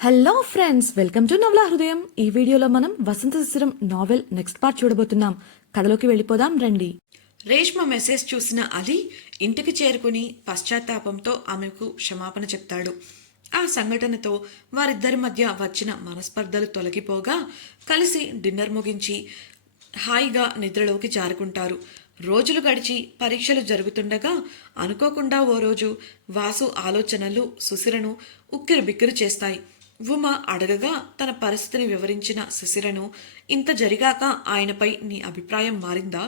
Hello friends, welcome to నవలా హృదయం. ఈ వీడియోలో మనం వసంత శిశిరం నావెల్ నెక్స్ట్ పార్ట్ చూడబోతున్నాం. కథలోకి వెళ్ళిపోదాం రండి. రేష్మ మెసేజ్ చూసిన అలీ ఇంటికి చేరుకుని పశ్చాత్తాపంతో ఆమెకు క్షమాపణ చెప్తాడు. ఆ సంఘటనతో వారిద్దరి మధ్య వచ్చిన మనస్పర్ధలు తొలగిపోగా కలిసి డిన్నర్ ముగించి హాయిగా నిద్రలోకి జారుకుంటారు. రోజులు గడిచి పరీక్షలు జరుగుతుండగా అనుకోకుండా ఓ రోజు వాసు ఆలోచనలు సుశిరను ఉక్కిరిబిక్కిరి చేస్తాయి. ఉమ అడగగా తన పరిస్థితిని వివరించిన సుశిరను, ఇంత జరిగాక ఆయనపై నీ అభిప్రాయం మారిందా?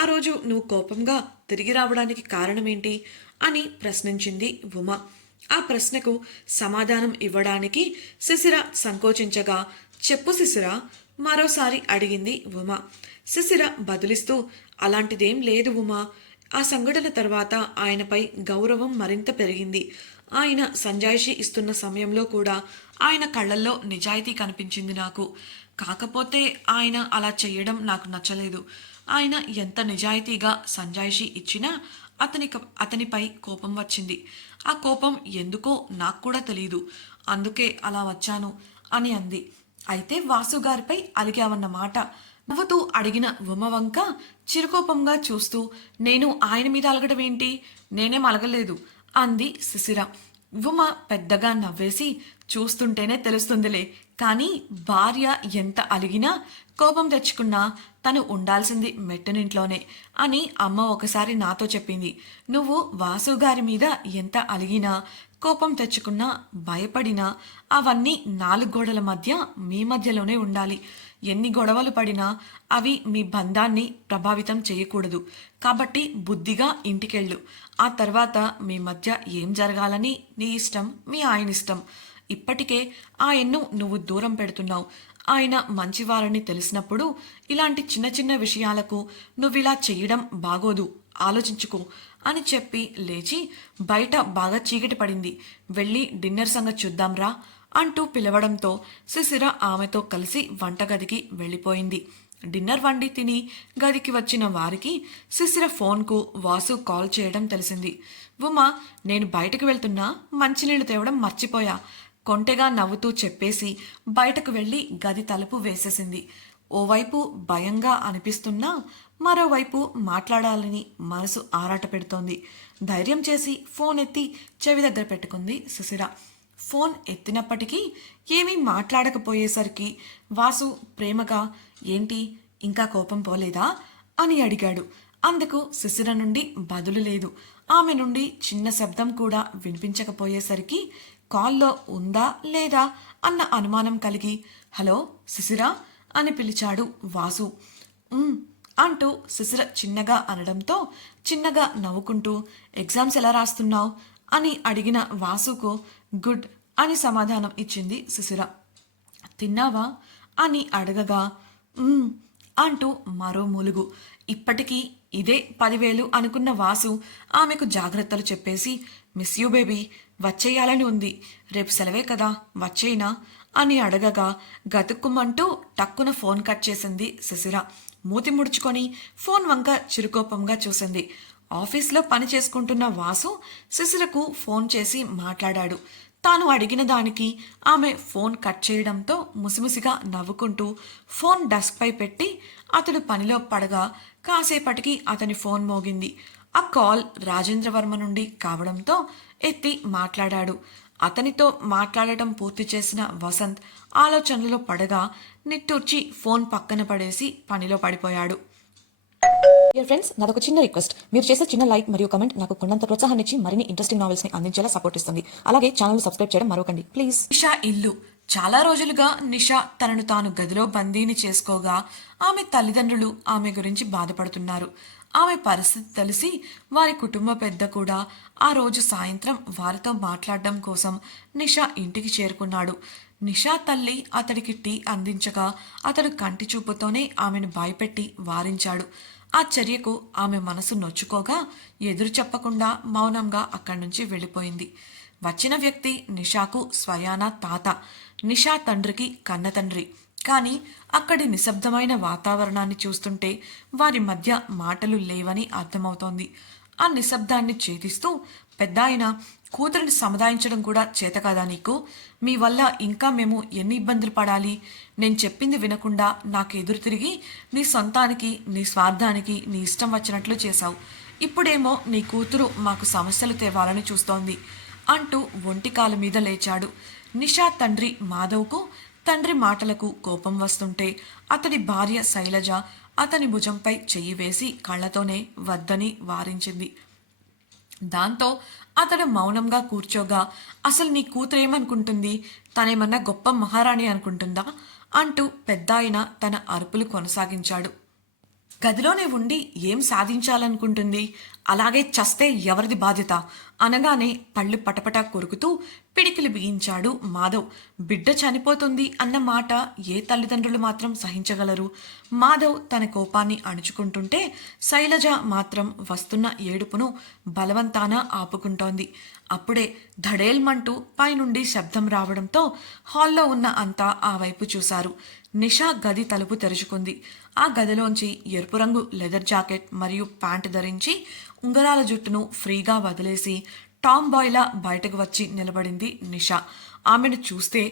ఆ రోజు నువ్వు కోపంగా తిరిగి రావడానికి కారణమేంటి అని ప్రశ్నించింది ఉమ. ఆ ప్రశ్నకు సమాధానం ఇవ్వడానికి శిశిర సంకోచించగా, చెప్పు శిశిర, మరోసారి అడిగింది ఉమ. శిశిర బదులిస్తూ, అలాంటిదేం లేదు ఉమా. ఆ సంఘటన తర్వాత ఆయనపై గౌరవం మరింత పెరిగింది. ఆయన సంజాయిషి ఇస్తున్న సమయంలో కూడా ఆయన కళ్ళల్లో నిజాయితీ కనిపించింది నాకు. కాకపోతే ఆయన అలా చేయడం నాకు నచ్చలేదు. ఆయన ఎంత నిజాయితీగా సంజాయిషి ఇచ్చినా అతనిపై కోపం వచ్చింది. ఆ కోపం ఎందుకో నాకు కూడా తెలియదు. అందుకే అలా వచ్చాను అని అంది. అయితే వాసుగారిపై అలిగావన్నమాట. నవ్వుతూ అడిగిన ఉమ వంక చిరుకోపంగా చూస్తూ, నేను ఆయన మీద అలగడం ఏంటి? నేనేం అలగలేదు అంది శిశిర. ఉమ పెద్దగా నవ్వేసి, చూస్తుంటేనే తెలుస్తుందిలే, కానీ భార్య ఎంత అలిగినా కోపం తెచ్చుకున్నా తను ఉండాల్సింది మెట్టనింట్లోనే అని అమ్మ ఒకసారి నాతో చెప్పింది. నువ్వు వాసుగారి మీద ఎంత అలిగినా కోపం తెచ్చుకున్నా భయపడినా అవన్నీ 4 గోడల మధ్య మీ మధ్యలోనే ఉండాలి. ఎన్ని గొడవలు పడినా అవి మీ బంధాన్ని ప్రభావితం చేయకూడదు. కాబట్టి బుద్ధిగా ఇంటికెళ్ళు. ఆ తర్వాత మీ మధ్య ఏం జరగాలని నీ ఇష్టం, మీ ఆయన ఇష్టం. ఇప్పటికే ఆయన్ను నువ్వు దూరం పెడుతున్నావు. ఆయన మంచివారని తెలిసినప్పుడు ఇలాంటి చిన్న చిన్న విషయాలకు నువ్విలా చెయ్యడం బాగోదు, ఆలోచించుకో అని చెప్పి లేచి, బయట బాగా చీకటి పడింది, వెళ్ళి డిన్నర్ సంగతి చూద్దాంరా అంటూ పిలవడంతో శిశిర ఆమెతో కలిసి వంటగదికి వెళ్ళిపోయింది. డిన్నర్ వండి తిని గదికి వచ్చిన వారికి శిశిర ఫోన్కు వాసు కాల్ చేయడం తెలిసింది. ఉమా, నేను బయటకు వెళ్తున్నా, మంచినీళ్లు తేవడం మర్చిపోయా కొంటెగా నవ్వుతూ చెప్పేసి బయటకు వెళ్ళి గది తలుపు వేసేసింది. ఓవైపు భయంగా అనిపిస్తున్నా మరోవైపు మాట్లాడాలని మనసు ఆరాట పెడుతోంది. ధైర్యం చేసి ఫోన్ ఎత్తి చెవి దగ్గర పెట్టుకుంది సుశిర. ఫోన్ ఎత్తినప్పటికీ ఏమీ మాట్లాడకపోయేసరికి వాసు ప్రేమగా, ఏంటి ఇంకా కోపం పోలేదా అని అడిగాడు. అందుకు శిశిర నుండి బదులు లేదు. ఆమె నుండి చిన్న శబ్దం కూడా వినిపించకపోయేసరికి కాల్లో ఉందా లేదా అన్న అనుమానం కలిగి, హలో శిశిర అని పిలిచాడు వాసు. అంటూ శిశిర చిన్నగా అనడంతో చిన్నగా నవ్వుకుంటూ, ఎగ్జామ్స్ ఎలా రాస్తున్నావు అని అడిగిన వాసుకు గుడ్ అని సమాధానం ఇచ్చింది శిశిర. తిన్నావా అని అడగగా అంటూ మరో మూలుగు. ఇప్పటికీ ఇదే 10,000 అనుకున్న వాసు ఆమెకు జాగ్రత్తలు చెప్పేసి, మిస్ యూ బేబీ, వచ్చేయాలని ఉంది, రేపు సెలవే కదా, వచ్చేయినా అని అడగగా గతుక్కుమంటూ టక్కున ఫోన్ కట్ చేసింది శిశిర. మూతి ముడుచుకొని ఫోన్ వంక చిరుకోపంగా చూసింది. ఆఫీస్లో పని చేసుకుంటున్న వాసు శిశిరకు ఫోన్ చేసి మాట్లాడాడు. తాను అడిగిన దానికి ఆమె ఫోన్ కట్ చేయడంతో ముసిముసిగా నవ్వుకుంటూ ఫోన్ డెస్క్పై పెట్టి అతడు పనిలో పడగా కాసేపటికి అతని ఫోన్ మోగింది. ఆ కాల్ రాజేంద్రవర్మ నుండి కావడంతో ఎత్తి మాట్లాడాడు. అతనితో మాట్లాడటం పూర్తి చేసిన వసంత్ ఆలోచనలో పడగా నిట్టూర్చి ఫోన్ పక్కన పడేసి పనిలో పడిపోయాడు. డియర్ ఫ్రెండ్స్, నాదొక చిన్న రిక్వెస్ట్. మీరు చేసే చిన్న లైక్ మరియు కమెంట్ నాకు కొండంత ప్రోత్సాహాన్ని ఇచ్చి మరిన్ని ఇంట్రెస్టింగ్ నావెల్స్ ని అందించేలా సపోర్ట్ ఇస్తుంది. అలాగే ఛానల్ సబ్స్క్రైబ్ చేయడం మరొకండి ప్లీజ్. నిషా ఇల్లు. చాలా రోజులుగా నిషా తనను తాను గదిలో బందీని చేసుకోగా ఆమె తల్లిదండ్రులు ఆమె గురించి బాధపడుతున్నారు. ఆమె పరిస్థితి తెలిసి వారి కుటుంబ పెద్ద కూడా ఆ రోజు సాయంత్రం వారితో మాట్లాడడం కోసం నిషా ఇంటికి చేరుకున్నాడు. నిషా తల్లి అతడికి టీ అందించగా అతడు కంటి చూపుతోనే ఆమెను భయపెట్టి వారించాడు. ఆ చర్యకు ఆమె మనసు నొచ్చుకోగా ఎదురు చెప్పకుండా మౌనంగా అక్కడి నుంచి వెళ్ళిపోయింది. వచ్చిన వ్యక్తి నిషాకు స్వయానా తాత, నిషా తండ్రికి కన్న తండ్రి. కానీ అక్కడి నిశ్శబ్దమైన వాతావరణాన్ని చూస్తుంటే వారి మధ్య మాటలు లేవని అర్థమవుతోంది. ఆ నిశ్శబ్దాన్ని ఛేదిస్తూ పెద్ద ఆయన కూతురిని సముదాయించడం కూడా చేత కాదా నీకు? మీ వల్ల ఇంకా మేము ఎన్ని ఇబ్బందులు పడాలి? నేను చెప్పింది వినకుండా నాకు ఎదురు తిరిగి నీ సొంతానికి నీ స్వార్థానికి నీ ఇష్టం వచ్చినట్లు చేశావు. ఇప్పుడేమో నీ కూతురు మాకు సమస్యలు తేవాలని చూస్తోంది అంటూ ఒంటికాల మీద లేచాడు. నిషా తండ్రి మాధవ్కు తండ్రి మాటలకు కోపం వస్తుంటే అతడి భార్య శైలజ అతని భుజంపై చెయ్యి వేసి కళ్ళతోనే వద్దని వారించింది. దాంతో అతడు మౌనంగా కూర్చోగా, అసలు నీ కూతురేమనుకుంటుంది? తనేమన్నా గొప్ప మహారాణి అనుకుంటుందా అంటూ పెద్దాయన తన అరుపులు కొనసాగించాడు. గదిలోనే ఉండి ఏం సాధించాలనుకుంటుంది? అలాగే చస్తే ఎవరిది బాధ్యత అనగానే పళ్ళు పటపటా కొరుకుతూ పిడికిలు బిగించాడు మాధవ్. బిడ్డ చనిపోతుంది అన్న మాట ఏ తల్లిదండ్రులు మాత్రం సహించగలరు? మాధవ్ తన కోపాన్ని అణుచుకుంటుంటే శైలజ మాత్రం వస్తున్న ఏడుపును బలవంతాన ఆపుకుంటోంది. అప్పుడే ధడేల్మంటూ పైనుండి శబ్దం రావడంతో హాల్లో ఉన్న అంతా ఆ వైపు చూశారు. నిషా గది తలుపు తెరుచుకుంది. ఆ గదిలోంచి ఎరుపు రంగు లెదర్ జాకెట్ మరియు ప్యాంటు ధరించి ఉంగరాల జుట్టును ఫ్రీగా వదిలేసి టామ్ బాయ్లా బయటకు వచ్చి నిలబడింది నిషా. ఆమెను చూస్తే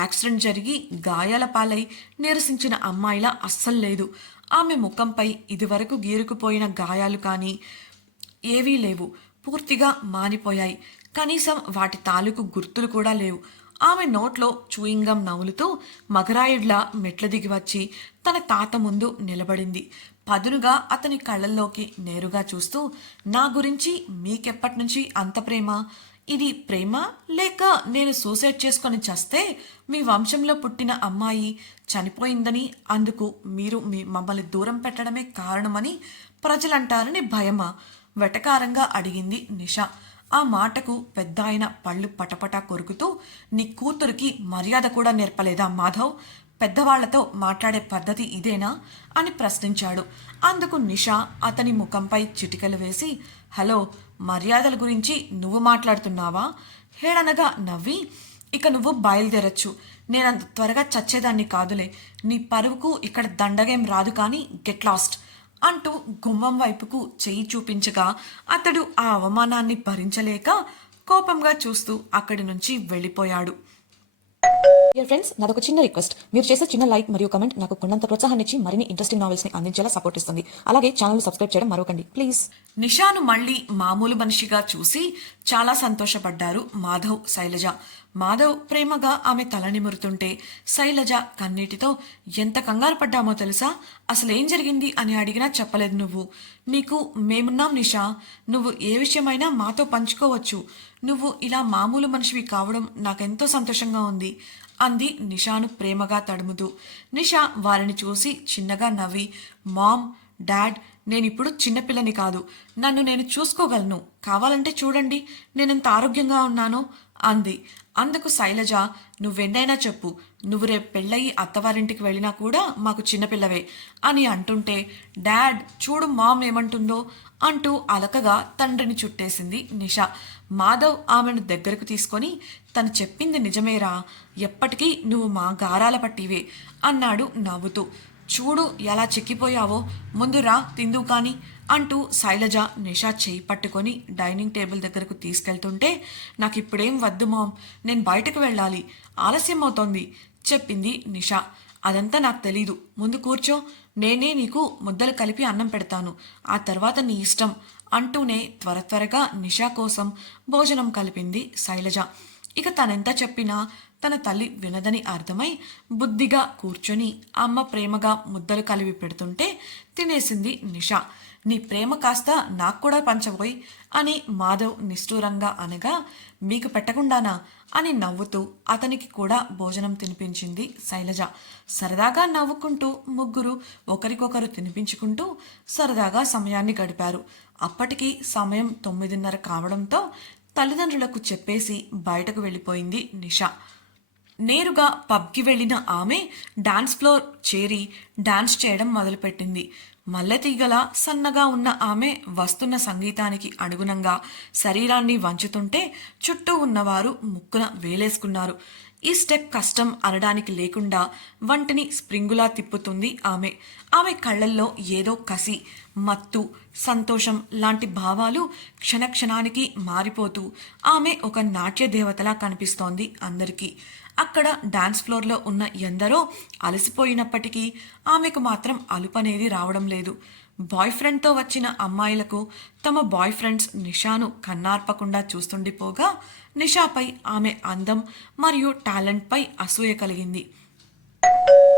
యాక్సిడెంట్ జరిగి గాయాల పాలై నిరసించిన అమ్మాయిలా అస్సలు లేదు. ఆమె ముఖంపై ఇదివరకు గీరుకుపోయిన గాయాలు కానీ ఏవీ లేవు, పూర్తిగా మానిపోయాయి. కనీసం వాటి తాలూకు గుర్తులు కూడా లేవు. ఆమె నోట్లో చూయింగం నవ్వులుతూ మగరాయుడ్లా మెట్ల దిగి వచ్చి తన తాత ముందు నిలబడింది. పదునుగా అతని కళ్ళల్లోకి నేరుగా చూస్తూ, నా గురించి మీకెప్పటి నుంచి అంత ప్రేమ? ఇది ప్రేమ లేక నేను సూసైడ్ చేసుకొని చస్తే మీ వంశంలో పుట్టిన అమ్మాయి చనిపోయిందని అందుకు మీరు మమ్మల్ని దూరం పెట్టడమే కారణమని ప్రజలంటారని భయమా? వెటకారంగా అడిగింది నిషా. ఆ మాటకు పెద్దాయన పళ్ళు పటపటా కొరుకుతూ, నీ కూతురికి మర్యాద కూడా నేర్పలేదా మాధవ్? పెద్దవాళ్లతో మాట్లాడే పద్ధతి ఇదేనా అని ప్రశ్నించాడు. అందుకు నిషా అతని ముఖంపై చిటికలు వేసి, హలో, మర్యాదల గురించి నువ్వు మాట్లాడుతున్నావా? హేళనగా నవ్వి, ఇక నువ్వు బయలుదేరచ్చు. నేనంత త్వరగా చచ్చేదాన్ని కాదులే. నీ పరువుకు ఇక్కడ దండగేం రాదు కానీ గెట్ లాస్ట్ అంటూ గుమ్మం వైపుకు చెయ్యి చూపించగా అతడు ఆ అవమానాన్ని భరించలేక కోపంగా చూస్తూ అక్కడి నుంచి వెళ్ళిపోయాడు. డియర్ ఫ్రెండ్స్, నాదొక చిన్న రిక్వెస్ట్. మీరు చేసే చిన్న లైక్ మరియు కమెంట్ నాకు కొండంత ప్రోత్సాహాన్ని ఇచ్చి మరిన్ని ఇంట్రెస్టింగ్ నావెల్స్ ని అందించేలా సపోర్ట్ ఇస్తుంది. అలాగే ఛానల్ సబ్స్క్రైబ్ చేయడం మరొకండి ప్లీజ్. నిషాను మళ్ళీ మామూలు మనిషిగా చూసి చాలా సంతోషపడ్డారు మాధవ్, శైలజ. మాధవ్ ప్రేమగా ఆమె తల నిమురుతుంటే శైలజ కన్నీటితో, ఎంత కంగారు పడ్డామో తెలుసా? అసలేం జరిగింది అని అడిగినా చెప్పలేదు నువ్వు. నీకు మేమున్నాం నిషా. నువ్వు ఏ విషయమైనా మాతో పంచుకోవచ్చు. నువ్వు ఇలా మామూలు మనిషివి కావడం నాకెంతో సంతోషంగా ఉంది అంది నిషాను ప్రేమగా తడుముతూ. నిషా వారిని చూసి చిన్నగా నవ్వి, మామ్, డాడ్, నేనిప్పుడు చిన్నపిల్లని కాదు. నన్ను నేను చూసుకోగలను. కావాలంటే చూడండి నేనెంత ఆరోగ్యంగా ఉన్నానో అంది. అందుకు శైలజ, నువ్వెన్నైనా చెప్పు, నువ్వు రేపు పెళ్ళయి అత్తవారింటికి వెళ్ళినా కూడా మాకు చిన్నపిల్లవే అని అంటుంటే, డాడ్ చూడు మామ్ ఏమంటుందో అంటూ అలకగా తండ్రిని చుట్టేసింది నిషా. మాధవ్ ఆమెను దగ్గరకు తీసుకొని, తను చెప్పింది నిజమేరా, ఎప్పటికీ నువ్వు మా గారాల పట్టివే అన్నాడు నవ్వుతూ. చూడు ఎలా చిక్కిపోయావో, ముందు రా తిందు కాని అంటూ శైలజ నిషా చేయి పట్టుకొని డైనింగ్ టేబుల్ దగ్గరకు తీసుకెళ్తుంటే, నాకు ఇప్పుడేం వద్దు మామ్, నేను బయటకు వెళ్ళాలి, ఆలస్యం అవుతోంది చెప్పింది నిషా. అదంతా నాకు తెలీదు, ముందు కూర్చో, నేనే నీకు ముద్దలు కలిపి అన్నం పెడతాను, ఆ తర్వాత నీ ఇష్టం అంటూనే త్వరగా నిషా కోసం భోజనం కలిపింది శైలజ. ఇక తనెంత చెప్పినా తన తల్లి వినదని అర్థమై బుద్ధిగా కూర్చొని అమ్మ ప్రేమగా ముద్దలు కలిపి పెడుతుంటే తినేసింది నిషా. నీ ప్రేమ కాస్త నాకు కూడా పంచబోయ్ అని మాధవ్ నిష్ఠూరంగా అనగా, మీకు పెట్టకుండానా అని నవ్వుతూ అతనికి కూడా భోజనం తినిపించింది శైలజ. సరదాగా నవ్వుకుంటూ ముగ్గురు ఒకరికొకరు తినిపించుకుంటూ సరదాగా సమయాన్ని గడిపారు. అప్పటికి సమయం 9:30 కావడంతో తల్లిదండ్రులకు చెప్పేసి బయటకు వెళ్ళిపోయింది నిషా. నేరుగా పబ్కి వెళ్ళిన ఆమె డాన్స్ ఫ్లోర్ చేరి డాన్స్ చేయడం మొదలుపెట్టింది. మల్లెతీగల సన్నగా ఉన్న ఆమె వస్తున్న సంగీతానికి అనుగుణంగా శరీరాన్ని వంచుతుంటే చుట్టూ ఉన్నవారు ముక్కున వేలేసుకున్నారు. ఈ స్టెప్ కష్టం అనడానికి లేకుండా వంటిని స్ప్రింగులా తిప్పుతుంది ఆమె. ఆమె కళ్ళల్లో ఏదో కసి, మత్తు, సంతోషం లాంటి భావాలు క్షణక్షణానికి మారిపోతూ ఆమె ఒక నాట్య దేవతలా కనిపిస్తోంది అందరికీ. అక్కడ డాన్స్ ఫ్లోర్లో ఉన్న ఎందరో అలసిపోయినప్పటికీ ఆమెకు మాత్రం అలుపనేది రావడం లేదు. బాయ్ ఫ్రెండ్తో వచ్చిన అమ్మాయిలకు తమ బాయ్ ఫ్రెండ్స్ నిషాను కన్నార్పకుండా చూస్తుండిపోగా నిషాపై ఆమె అందం మరియు టాలెంట్పై అసూయ కలిగింది.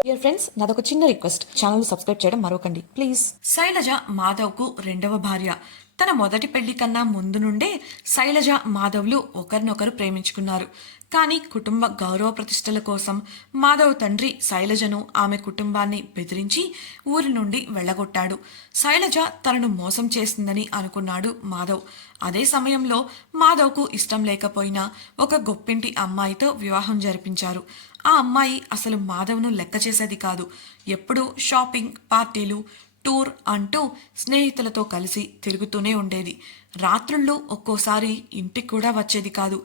డియర్ ఫ్రెండ్స్, నాదొక చిన్న రిక్వెస్ట్, ఛానల్ సబ్స్క్రైబ్ చేయడం మరొకండి ప్లీజ్. శైలజ మాధవ్కు రెండవ భార్య. తన మొదటి పెళ్లి కన్నా ముందు నుండే శైలజ మాధవ్లు ఒకరినొకరు ప్రేమించుకున్నారు. కానీ కుటుంబ గౌరవ ప్రతిష్టల కోసం మాధవ్ తండ్రి శైలజను ఆమె కుటుంబాన్ని బెదిరించి ఊరి నుండి వెళ్ళగొట్టాడు. శైలజ తనను మోసం చేసిందని అనుకున్నాడు మాధవ్. అదే సమయంలో మాధవ్కు ఇష్టం లేకపోయినా ఒక గొప్పింటి అమ్మాయితో వివాహం జరిపించారు. ఆ అమ్మాయి అసలు మాధవ్ను లెక్క చేసేది కాదు. ఎప్పుడూ షాపింగ్, పార్టీలు, టూర్ అంటూ స్నేహితులతో కలిసి తిరుగుతూనే ఉండేది. రాత్రుళ్ళు ఒక్కోసారి ఇంటికి కూడా వచ్చేది కాదు.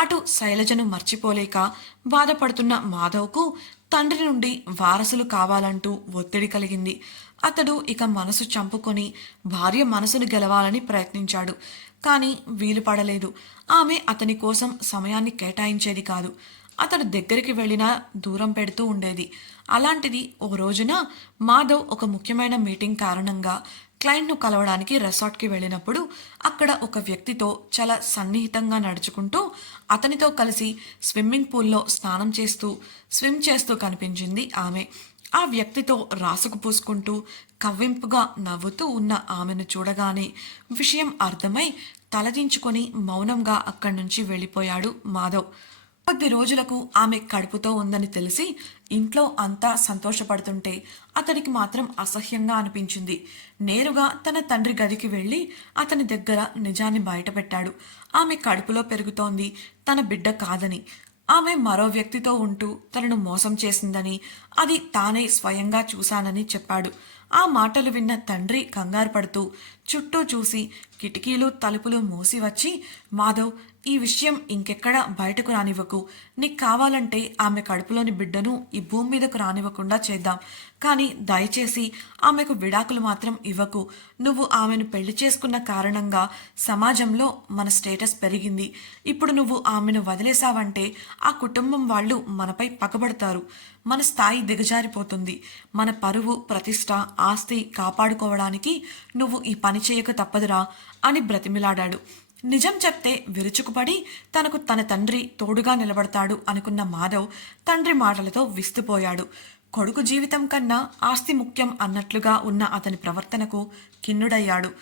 అటు శైలజను మర్చిపోలేక బాధపడుతున్న మాధవ్కు తండ్రి నుండి వారసులు కావాలంటూ ఒత్తిడి కలిగింది. అతడు ఇక మనసు చంపుకొని భార్య మనసును గెలవాలని ప్రయత్నించాడు. కానీ వీలు పడలేదు. ఆమె అతని కోసం సమయాన్ని కేటాయించేది కాదు. అతడు దగ్గరికి వెళ్ళినా దూరం పెడుతూ ఉండేది. అలాంటిది ఓ రోజున మాధవ్ ఒక ముఖ్యమైన మీటింగ్ కారణంగా క్లయింట్ను కలవడానికి రెసార్ట్కి వెళ్ళినప్పుడు అక్కడ ఒక వ్యక్తితో చాలా సన్నిహితంగా నడుచుకుంటూ అతనితో కలిసి స్విమ్మింగ్ పూల్లో స్విమ్ చేస్తూ కనిపించింది ఆమె. ఆ వ్యక్తితో రాసుకు పూసుకుంటూ కవ్వింపుగా నవ్వుతూ ఉన్న ఆమెను చూడగానే విషయం అర్థమై తలదించుకొని మౌనంగా అక్కడి నుంచి వెళ్ళిపోయాడు మాధవ్. కొద్ది రోజులకు ఆమె కడుపుతో ఉందని తెలిసి ఇంట్లో అంతా సంతోషపడుతుంటే అతడికి మాత్రం అసహ్యంగా అనిపించింది. నేరుగా తన తండ్రి గదికి వెళ్ళి అతని దగ్గర నిజాన్ని బయటపెట్టాడు. ఆమె కడుపులో పెరుగుతోంది, తన బిడ్డ కాదని. ఆమె మరో వ్యక్తితో ఉంటూ తనను మోసం చేసిందని, అది తానే స్వయంగా చూశానని చెప్పాడు. ఆ మాటలు విన్న తండ్రి కంగారు పడుతూ చుట్టూ చూసి కిటికీలు తలుపులు మూసి వచ్చి, మాధవ్, ఈ విషయం ఇంకెక్కడా బయటకు రానివ్వకు. నీకు కావాలంటే ఆమె కడుపులోని బిడ్డను ఈ భూమి మీదకు రానివ్వకుండా చేద్దాం. కానీ దయచేసి ఆమెకు విడాకులు మాత్రం ఇవ్వకు. నువ్వు ఆమెను పెళ్లి చేసుకున్న కారణంగా సమాజంలో మన స్టేటస్ పెరిగింది. ఇప్పుడు నువ్వు ఆమెను వదిలేశావంటే ఆ కుటుంబం వాళ్ళు మనపై పగబడతారు. మన స్థాయి దిగజారిపోతుంది. మన పరువు, ప్రతిష్ట, ఆస్తి కాపాడుకోవడానికి నువ్వు ఈ పని చేయక తప్పదురా అని బ్రతిమిలాడాడు. నిజం చెప్తే విరుచుకుపడి తనకు తన తండ్రి తోడుగా నిలబడతాడు అనుకున్న మాధవ్ తండ్రి మాటలతో విస్తుపోయాడు. కొడుకు జీవితం కన్నా ఆస్తి ముఖ్యం అన్నట్లుగా ఉన్న అతని ప్రవర్తనకు ఖిన్నుడయ్యాడు.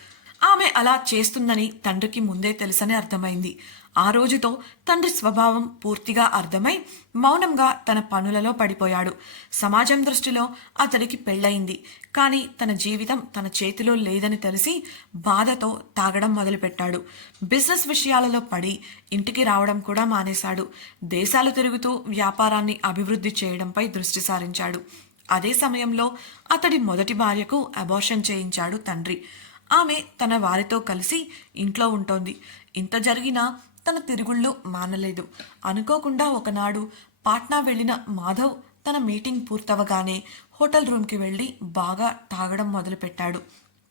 ఆమె అలా చేస్తుందని తండ్రికి ముందే తెలుసని అర్థమైంది. ఆ రోజుతో తండ్రి స్వభావం పూర్తిగా అర్థమై మౌనంగా తన పనులలో పడిపోయాడు. సమాజం దృష్టిలో అతడికి పెళ్ళయింది. కానీ తన జీవితం తన చేతిలో లేదని తెలిసి బాధతో తాగడం మొదలుపెట్టాడు. బిజినెస్ విషయాలలో పడి ఇంటికి రావడం కూడా మానేశాడు. దేశాలు తిరుగుతూ వ్యాపారాన్ని అభివృద్ధి చేయడంపై దృష్టి సారించాడు. అదే సమయంలో అతడి మొదటి భార్యకు అబార్షన్ చేయించాడు తండ్రి. ఆమె తన వారితో కలిసి ఇంట్లో ఉంటోంది. ఇంత జరిగినా తన తిరుగుళ్ళు మానలేదు. అనుకోకుండా ఒకనాడు పాట్నా వెళ్ళిన మాధవ్ తన మీటింగ్ పూర్తవగానే హోటల్ రూమ్కి వెళ్ళి బాగా తాగడం మొదలుపెట్టాడు.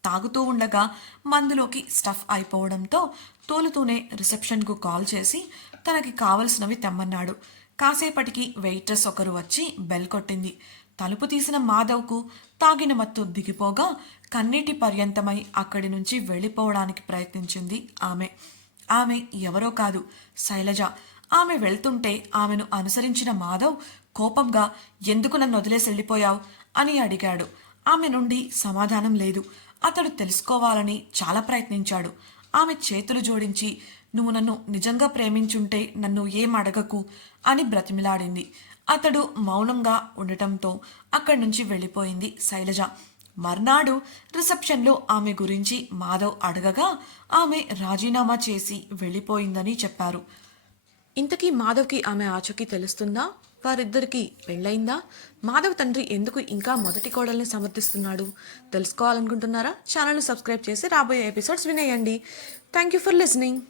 తాగుతూ ఉండగా మందులోకి స్టఫ్ అయిపోవడంతో తోలుతూనే రిసెప్షన్కు కాల్ చేసి తనకి కావలసినవి తెమ్మన్నాడు. కాసేపటికి వెయిట్రెస్ ఒకరు వచ్చి బెల్ కొట్టింది. తలుపు తీసిన మాధవ్కు తాగిన మత్తు దిగిపోగా కన్నీటి పర్యంతమై అక్కడి నుంచి వెళ్ళిపోవడానికి ప్రయత్నించింది ఆమె. ఆమె ఎవరో కాదు, శైలజ. ఆమె వెళ్తుంటే ఆమెను అనుసరించిన మాధవ్ కోపంగా ఎందుకు నన్ను వదిలేసి వెళ్ళిపోయావు అని అడిగాడు. ఆమె నుండి సమాధానం లేదు. అతడు తెలుసుకోవాలని చాలా ప్రయత్నించాడు. ఆమె చేతులు జోడించి, నువ్వు నన్ను నిజంగా ప్రేమించుంటే నన్ను ఏం అడగకు అని బ్రతిమిలాడింది. అతడు మౌనంగా ఉండటంతో అక్కడి నుంచి వెళ్ళిపోయింది శైలజ. మర్నాడు రిసెప్షన్లో ఆమె గురించి మాధవ్ అడగగా ఆమె రాజీనామా చేసి వెళ్ళిపోయిందని చెప్పారు. ఇంతకీ మాధవ్కి ఆమె ఆచూకీ తెలుస్తుందా? వారిద్దరికి పెళ్ళయిందా? మాధవ్ తండ్రి ఎందుకు ఇంకా మొదటి కోడల్ని సమర్థిస్తున్నాడు? తెలుసుకోవాలనుకుంటున్నారా? ఛానల్ను సబ్స్క్రైబ్ చేసి రాబోయే ఎపిసోడ్స్ వినేయండి. Thank you for listening.